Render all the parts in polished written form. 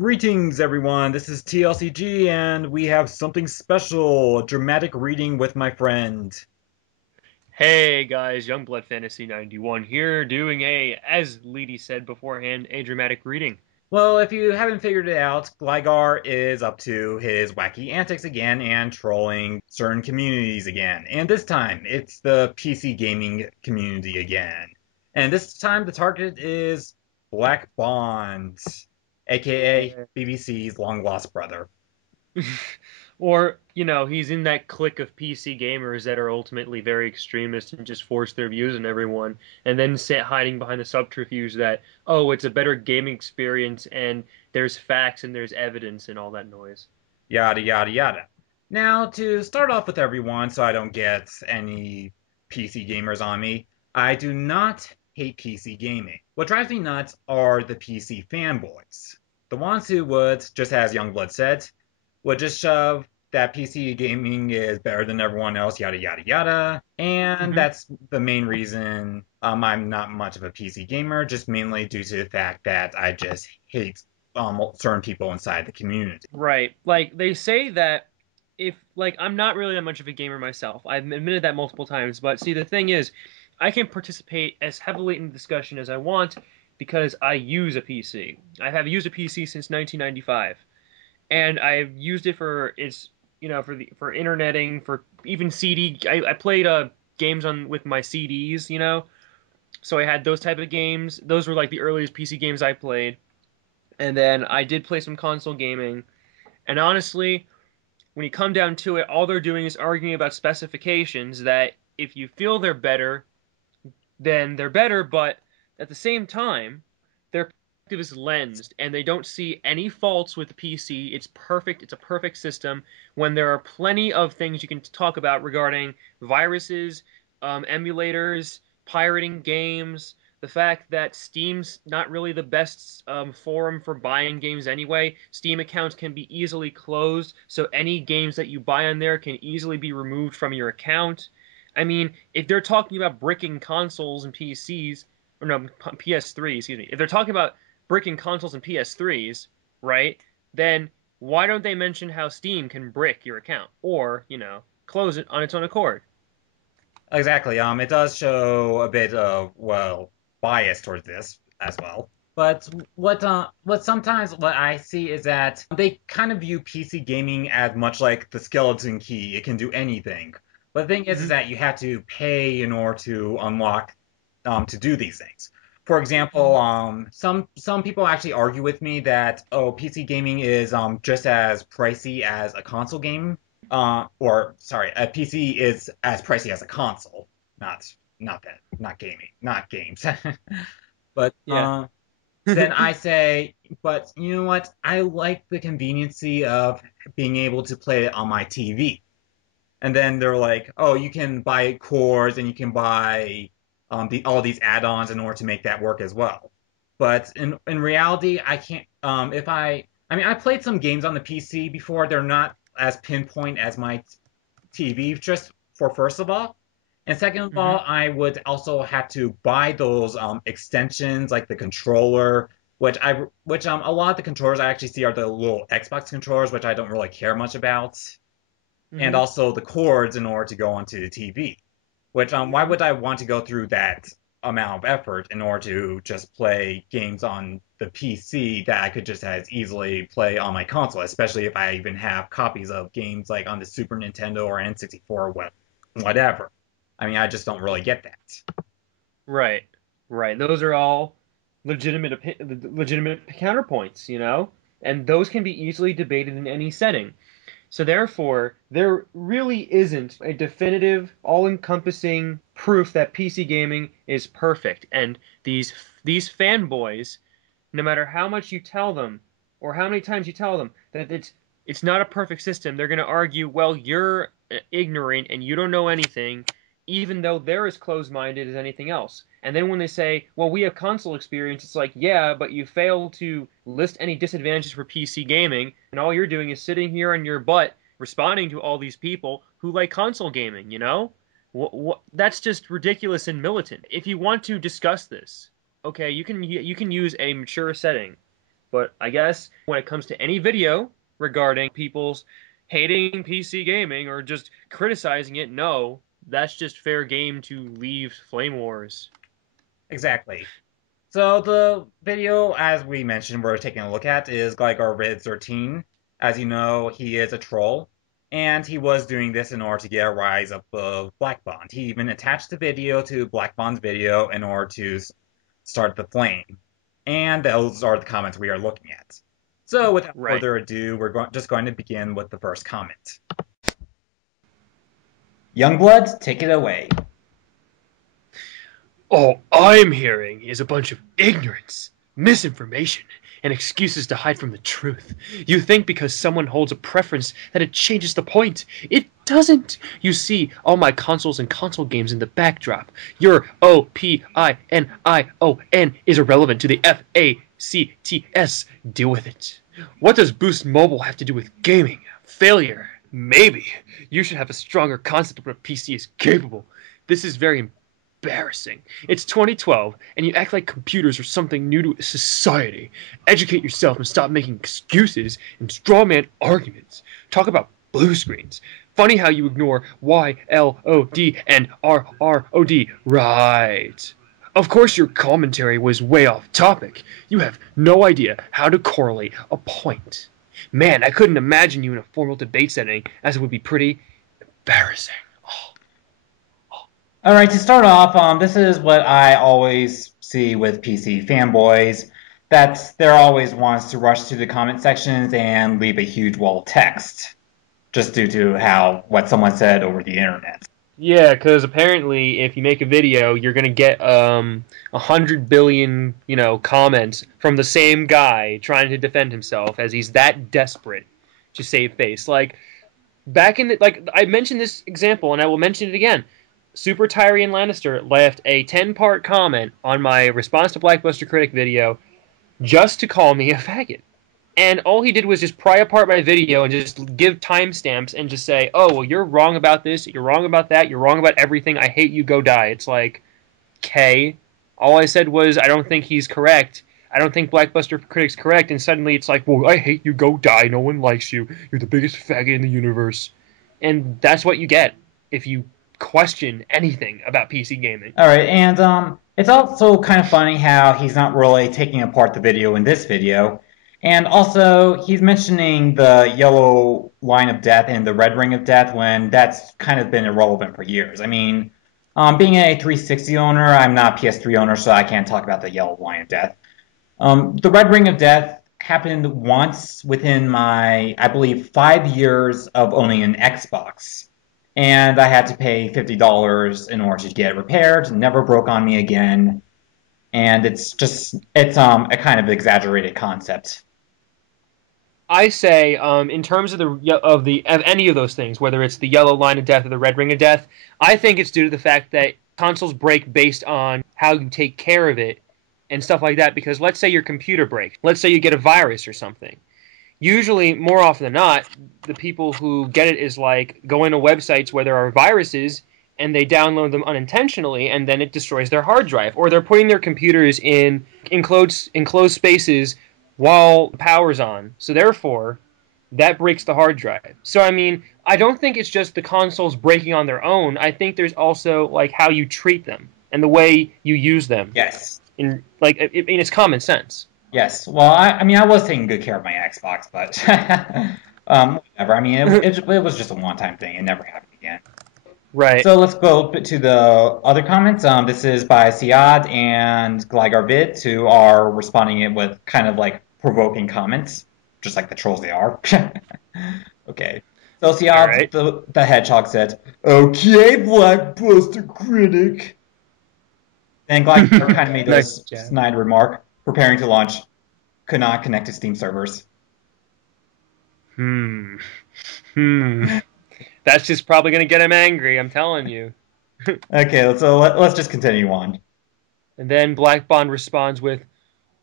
Greetings, everyone. This is TLCG, and we have something special, a dramatic reading with my friend. Hey guys, Youngblood Fantasy 91 here, doing as Leedy said beforehand, a dramatic reading. Well, if you haven't figured it out, Gligar is up to his wacky antics again and trolling certain communities again. And this time, it's the PC gaming community again. And this time, the target is Blackb0nd, aka Yeah. BBC's long lost brother. Or, he's in that clique of PC gamers that are ultimately very extremist and just force their views on everyone, and then sit hiding behind the subterfuge that, oh, it's a better gaming experience, and there's facts and there's evidence and all that noise. Yada yada yada. Now, to start off with everyone, so I don't get any PC gamers on me, I do not hate PC gaming. What drives me nuts are the PC fanboys. The ones who would, just as Youngblood said, would just shove that PC gaming is better than everyone else, yada yada yada. And hmm that's the main reason I'm not much of a PC gamer, just mainly due to the fact that I just hate certain people inside the community. Right. Like, they say that I'm not really that much of a gamer myself. I've admitted that multiple times, but see, the thing is, I can participate as heavily in the discussion as I want because I use a PC. I have used a PC since 1995, and I've used it for for interneting, for even CD. I played games on with my CDs, so I had those type of games. Those were like the earliest PC games I played, and then I did play some console gaming. And honestly, when you come down to it, all they're doing is arguing about specifications that if you feel they're better, then they're better, but at the same time, their perspective is lensed and they don't see any faults with the PC. It's perfect, it's a perfect system when there are plenty of things you can talk about regarding viruses, emulators, pirating games, the fact that Steam's not really the best forum for buying games anyway. Steam accounts can be easily closed, so any games that you buy on there can easily be removed from your account. I mean, if they're talking about bricking consoles and PCs, or no, PS3, excuse me, if they're talking about bricking consoles and PS3s, right, then why don't they mention how Steam can brick your account or, close it on its own accord? Exactly. It does show a bit of, well, bias towards this as well. But what I see is that they kind of view PC gaming as much like the skeleton key. It can do anything. But the thing is hmm that you have to pay in order to unlock to do these things. For example, some people actually argue with me that PC gaming is just as pricey as a console game. Or sorry, a PC is as pricey as a console. Not not gaming, not games. But Yeah. then I say, but you know what? I like the conveniency of being able to play it on my TV. And then they're like, oh, you can buy cores and you can buy all these add-ons in order to make that work as well. But in reality, I can't. If I mean, I played some games on the PC before. They're not as pinpoint as my TV, just for first of all. And second of hmm all, I would also have to buy those extensions like the controller, which a lot of the controllers I actually see are the little Xbox controllers, which I don't really care much about, and hmm also the cords in order to go onto the TV. Which why would I want to go through that amount of effort in order to just play games on the PC that I could just as easily play on my console, especially if I even have copies of games like on the Super Nintendo or N64 or whatever. I mean, I just don't really get that. Right. Right. Those are all legitimate counterpoints, and those can be easily debated in any setting. So therefore, there really isn't a definitive, all-encompassing proof that PC gaming is perfect. And these fanboys, no matter how much you tell them, or how many times you tell them that it's not a perfect system, they're going to argue, well, you're ignorant and you don't know anything, even though they're as closed-minded as anything else. And then when they say, well, we have console experience, it's like, yeah, but you fail to list any disadvantages for PC gaming, and all you're doing is sitting here on your butt responding to all these people who like console gaming, That's just ridiculous and militant. If you want to discuss this, okay, you can use a mature setting. But I guess when it comes to any video regarding people's hating PC gaming or just criticizing it, no, that's just fair game to leave Flame Wars. Exactly. So the video, as we mentioned, we're taking a look at is Gligar Vid 13. As you know, he is a troll, and he was doing this in order to get a rise up of Blackb0nd. He even attached the video to Blackb0nd's video in order to start the flame. And those are the comments we are looking at. So without Right. further ado, we're just going to begin with the first comment. Youngblood, take it away. All I'm hearing is a bunch of ignorance, misinformation, and excuses to hide from the truth. You think because someone holds a preference that it changes the point. It doesn't. You see all my consoles and console games in the backdrop. Your OPINION is irrelevant to the FACTS. Deal with it. What does Boost Mobile have to do with gaming? Failure. Maybe. You should have a stronger concept of what a PC is capable. This is very embarrassing. It's 2012, and you act like computers are something new to society. Educate yourself and stop making excuses and strawman arguments. Talk about blue screens. Funny how you ignore YLOD and RROD. Right. Of course your commentary was way off topic. You have no idea how to correlate a point. Man, I couldn't imagine you in a formal debate setting, as it would be pretty embarrassing. All right, to start off, this is what I always see with PC fanboys. That there always wants to rush to the comment sections and leave a huge wall of text, just due to what someone said over the internet. Yeah, because apparently if you make a video, you're going to get 100 billion, comments from the same guy trying to defend himself as he's that desperate to save face. Like, I mentioned this example, and I will mention it again. Super Tyrion Lannister left a 10-part comment on my response to Blackbuster Critic video just to call me a faggot. And all he did was just pry apart my video and just give timestamps and just say, oh, well, you're wrong about this, you're wrong about that, you're wrong about everything, I hate you, go die. It's like, okay. All I said was, I don't think he's correct. I don't think Blackbuster Critic's correct. And suddenly it's like, well, I hate you, go die, no one likes you, you're the biggest faggot in the universe. And that's what you get if you question anything about PC gaming. All right, and it's also kind of funny how he's not really taking apart the video in this video. And also, he's mentioning the yellow line of death and the red ring of death when that's kind of been irrelevant for years. I mean, being a 360 owner, I'm not a PS3 owner, so I can't talk about the yellow line of death. The red ring of death happened once within my, I believe, 5 years of owning an Xbox. And I had to pay $50 in order to get it repaired. It never broke on me again. And it's a kind of exaggerated concept. I say, in terms of any of those things, whether it's the yellow line of death or the red ring of death, I think it's due to the fact that consoles break based on how you take care of it and stuff like that. Because let's say your computer breaks, let's say you get a virus or something. Usually, more often than not, the people who get it is like going to websites where there are viruses and they download them unintentionally, and then it destroys their hard drive, or they're putting their computers in enclosed spaces while the power's on. So therefore, that breaks the hard drive. So I mean, I don't think it's just the consoles breaking on their own. I think there's also like how you treat them and the way you use them. Yes. It's common sense. Yes. Well, I mean, I was taking good care of my Xbox, but whatever. I mean, it was just a one-time thing. It never happened again. Right. So let's go to the other comments. This is by Siad and Gligar Vid, who are responding it with kind of like provoking comments, just like the trolls they are. Okay. So Siad, right. the hedgehog said, "Okay, Blackbuster Critic." Then Gligar kind of made this snide remark, preparing to launch, could not connect to Steam servers. That's just probably going to get him angry, I'm telling you. Okay, so let's just continue on. And then Blackb0nd responds with,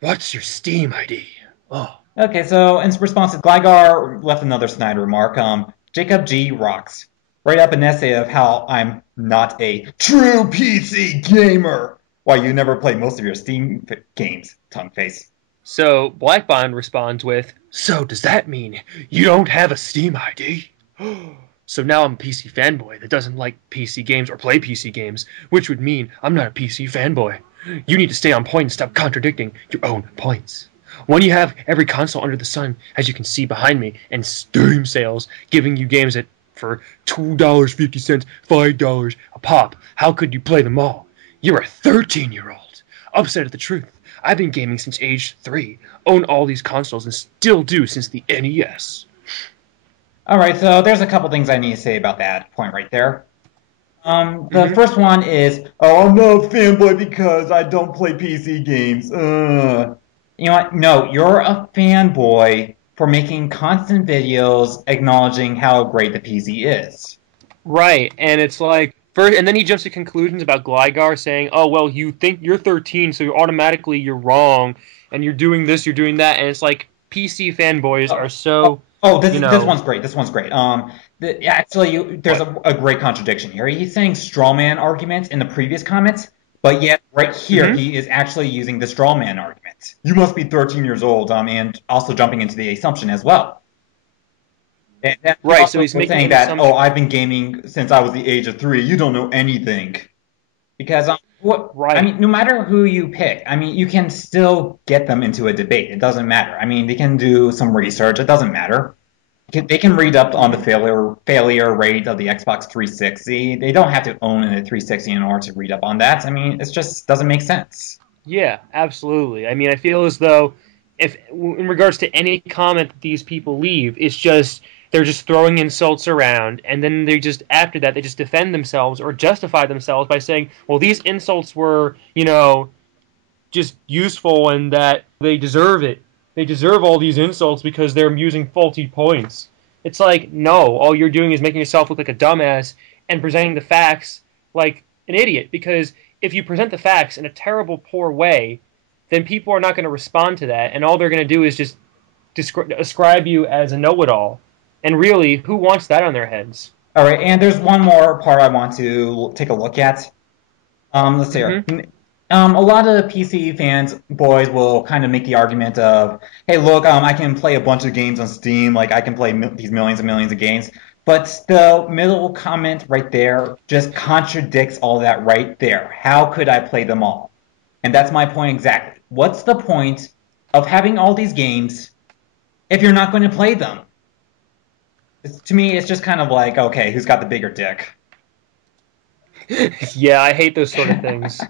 "What's your Steam ID?" Oh. Okay, so in response to Gligar left another snide remark. Jacob G rocks. Write up an essay of how I'm not a true PC gamer. Why you never play most of your Steam games, tongue face. So Blackb0nd responds with, "So does that mean you don't have a Steam ID?" So now I'm a PC fanboy that doesn't like PC games or play PC games, which would mean I'm not a PC fanboy. You need to stay on point and stop contradicting your own points. When you have every console under the sun, as you can see behind me, and Steam sales giving you games at for $2.50, $5 a pop, how could you play them all? You're a 13-year-old. Upset at the truth. I've been gaming since age 3, own all these consoles, and still do since the NES. All right, so there's a couple things I need to say about that point right there. The Mm-hmm. first one is, oh, I'm not a fanboy because I don't play PC games. You know what? No, you're a fanboy for making constant videos acknowledging how great the PC is. Right, and it's like first, and then he jumps to conclusions about Gligar saying, "Oh well, you think you're 13, so automatically you're wrong, and you're doing this, you're doing that," and it's like PC fanboys Oh, are oh, so, oh, you this know, one's great. This one's great. Actually, there's what? a great contradiction here. He's saying straw man arguments in the previous comments, but yet right here Mm-hmm. he is actually using the straw man argument. You must be 13 years old, and also jumping into the assumption as well. And then he's Right, so also he's making saying an that, oh, assumption. I've been gaming since I was the age of 3. You don't know anything. Because what I Right. mean, no matter who you pick, I mean, you can still get them into a debate. It doesn't matter. I mean, they can do some research. It doesn't matter. They can read up on the Mm-hmm. failure rate of the Xbox 360. They don't have to own a 360 in order to read up on that. I mean, it just doesn't make sense. Yeah, absolutely. I mean, I feel as though if in regards to any comment that these people leave, it's just they're just throwing insults around, and then they just after that they just defend themselves or justify themselves by saying, "Well, these insults were, just useful and that they deserve it. They deserve all these insults because they're using faulty points." It's like, no, all you're doing is making yourself look like a dumbass and presenting the facts like an idiot. Because if you present the facts in a terrible, poor way, then people are not going to respond to that, and all they're going to do is just describe you as a know-it-all. And really, who wants that on their heads? All right, and there's one more part I want to take a look at. Let's see here. Mm-hmm. A lot of PC fans, boys, will kind of make the argument of, "Hey, look, I can play a bunch of games on Steam. Like I can play these millions and millions of games." But the middle comment right there just contradicts all that right there. How could I play them all? And that's my point exactly. What's the point of having all these games if you're not going to play them? To me, it's just kind of like, okay, who's got the bigger dick? Yeah, I hate those sort of things.